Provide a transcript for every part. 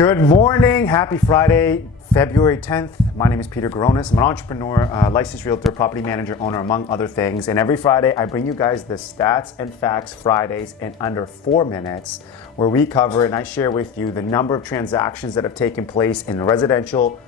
Good morning, happy Friday, February 10th. My name is Peter Goronis. I'm an entrepreneur, licensed realtor, property manager, owner, among other things. And every Friday, I bring you guys the Stats and Facts Fridays in under 4 minutes, where we cover and I share with you the number of transactions that have taken place in the residential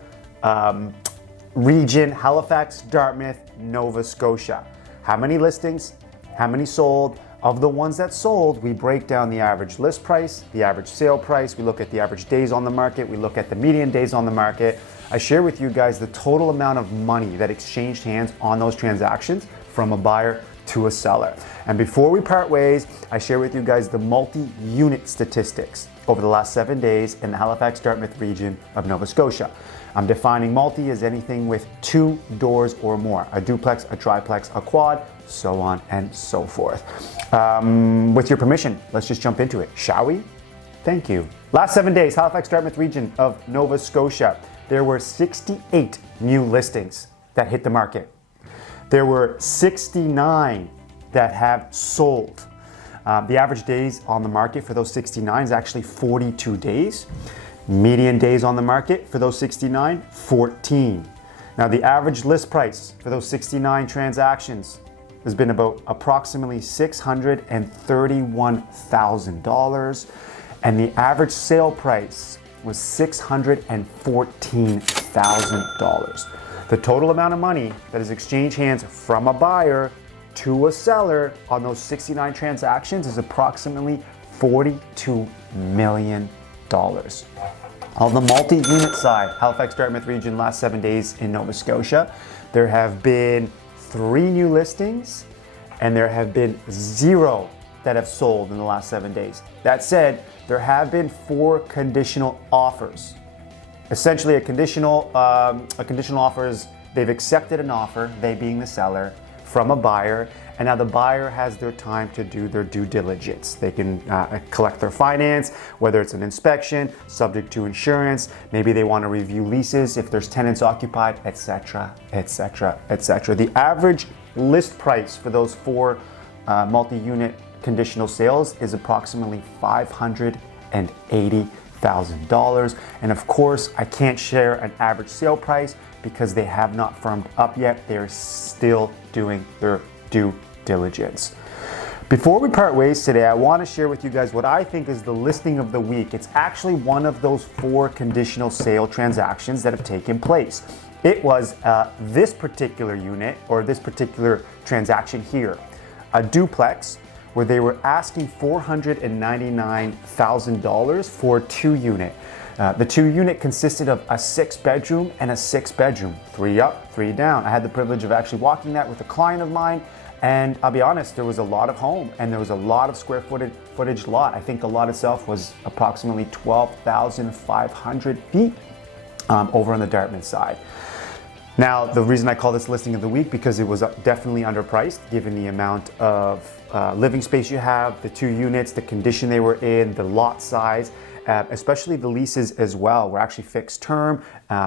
region, Halifax-Dartmouth, Nova Scotia. How many listings? How many sold? Of the ones that sold, we break down the average list price, the average sale price, we look at the average days on the market, we look at the median days on the market. I share with you guys the total amount of money that exchanged hands on those transactions from a buyer to a seller. And before we part ways, I share with you guys the multi-unit statistics over the last 7 days in the Halifax-Dartmouth region of Nova Scotia. I'm defining multi as anything with 2 doors or more, a duplex, a triplex, a quad, so on and so forth. With your permission, let's just jump into it, shall we? Thank you. Last 7 days, Halifax-Dartmouth region of Nova Scotia, there were 68 new listings that hit the market. There were 69 that have sold. The average days on the market for those 69 is actually 42 days. Median days on the market for those 69, 14. Now the average list price for those 69 transactions has been about approximately $631,000, and the average sale price was $614,000. The total amount of money that has exchanged hands from a buyer to a seller on those 69 transactions is approximately $42 million. On the multi-unit side, Halifax-Dartmouth region, last 7 days in Nova Scotia, there have been 3 new listings and there have been 0 that have sold in the last 7 days. That said, there have been 4 conditional offers. Essentially, a conditional offer is they've accepted an offer, they being the seller, from a buyer, and now the buyer has their time to do their due diligence. They can collect their finance, whether it's an inspection, subject to insurance, maybe they want to review leases if there's tenants occupied, etc., etc., etc. The average list price for those 4 multi-unit conditional sales is approximately $580,000. And of course, I can't share an average sale price because they have not firmed up yet. They're still doing their due diligence. Before we part ways today, I want to share with you guys what I think is the listing of the week. It's actually one of those 4 conditional sale transactions that have taken place. It was this particular unit, or this particular transaction here, a duplex, where they were asking $499,000 for a 2-unit. The 2-unit consisted of a 6-bedroom and a 6-bedroom, 3 up, 3 down. I had the privilege of actually walking that with a client of mine, and I'll be honest, there was a lot of home and there was a lot of square footage lot. I think the lot itself was approximately 12,500 feet over on the Dartmouth side. Now, the reason I call this listing of the week, because it was definitely underpriced given the amount of living space you have, the 2 units, the condition they were in, the lot size, especially the leases as well were actually fixed term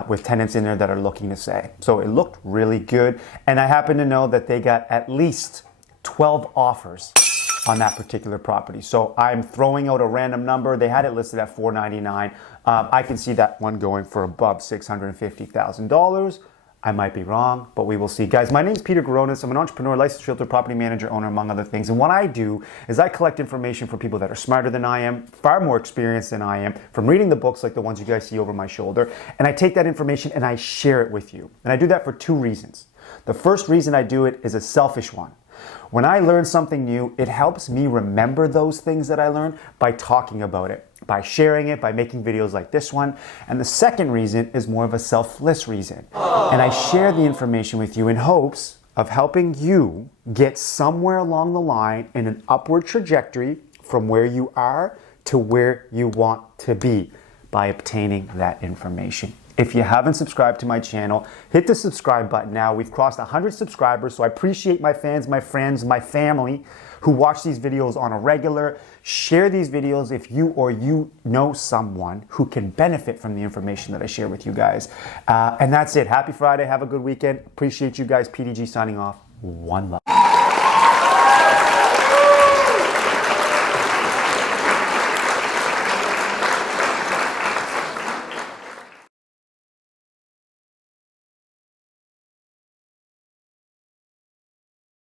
with tenants in there that are looking to stay. So it looked really good. And I happen to know that they got at least 12 offers on that particular property. So I'm throwing out a random number. They had it listed at $499. I can see that one going for above $650,000. I might be wrong, but we will see. Guys, my name is Peter Goronis. I'm an entrepreneur, licensed realtor, property manager, owner, among other things. And what I do is I collect information from people that are smarter than I am, far more experienced than I am, from reading the books like the ones you guys see over my shoulder. And I take that information and I share it with you. And I do that for 2 reasons. The first reason I do it is a selfish one. When I learn something new, it helps me remember those things that I learned by talking about it, by sharing it, by making videos like this one. And the second reason is more of a selfless reason. And I share the information with you in hopes of helping you get somewhere along the line in an upward trajectory from where you are to where you want to be by obtaining that information. If you haven't subscribed to my channel, hit the subscribe button now. We've crossed 100 subscribers, so I appreciate my fans, my friends, my family who watch these videos on a regular. Share these videos if you know someone who can benefit from the information that I share with you guys. And that's it. Happy Friday. Have a good weekend. Appreciate you guys. PDG signing off. One love.